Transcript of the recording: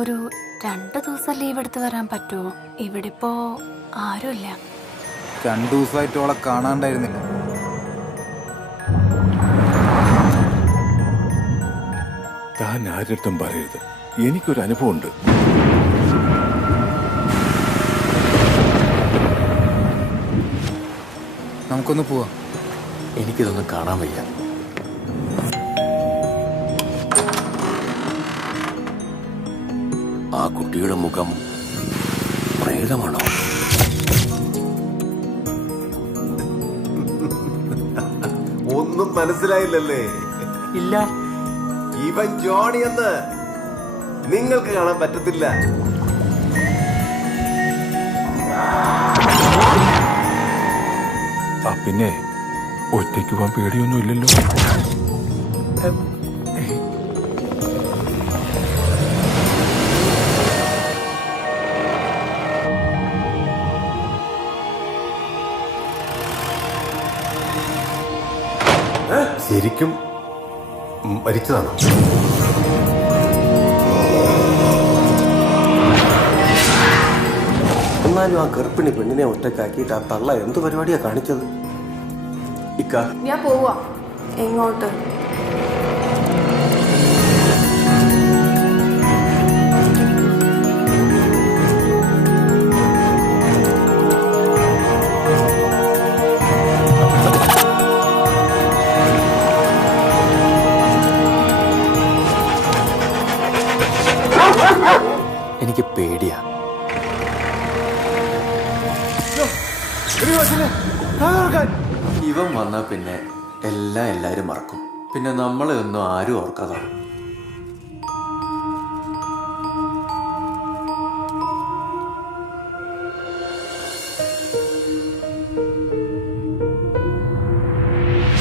ഒരു 2 ദിവസം ലീവ് എടുത്ത് വരാൻ പറ്റുമോ? ഇവിടെ ഇപ്പോ ആരുമില്ല. 2 ദിവസമായിട്ട് അവളെ കാണാണ്ടായിരുന്നില്ല. താൻ ആരുടെ പറയരുത്, എനിക്കൊരു അനുഭവമുണ്ട്. നമുക്കൊന്ന് പോവാം. എനിക്കിതൊന്നും കാണാൻ വയ്യ. ആ കുട്ടിയുടെ മുഖം പ്രേതമാണോ? ഒന്നും മനസ്സിലായില്ലല്ലേ? ഇല്ല. ഇവൻ ജോണി എന്ന് നിങ്ങൾക്ക് കാണാൻ പറ്റത്തില്ല. പിന്നെ ഒറ്റയ്ക്ക് പോകാൻ പേടിയൊന്നും ഇല്ലല്ലോ. ശരിക്കും മരിച്ചതാണോ? എന്നാലും ആ ഗർഭിണി പെണ്ണിനെ ഒറ്റക്കാക്കിയിട്ട് ആ തള്ള എന്ത് പരിപാടിയാ കാണിച്ചത്? ഞാൻ പോവാ. എങ്ങോട്ട്? എനിക്ക് പേടിയാ. ഇവൻ വന്നാ പിന്നെ എല്ലാരും മറക്കും. പിന്നെ നമ്മളെ ഒന്നും ആരും ഓർക്കാതാവും.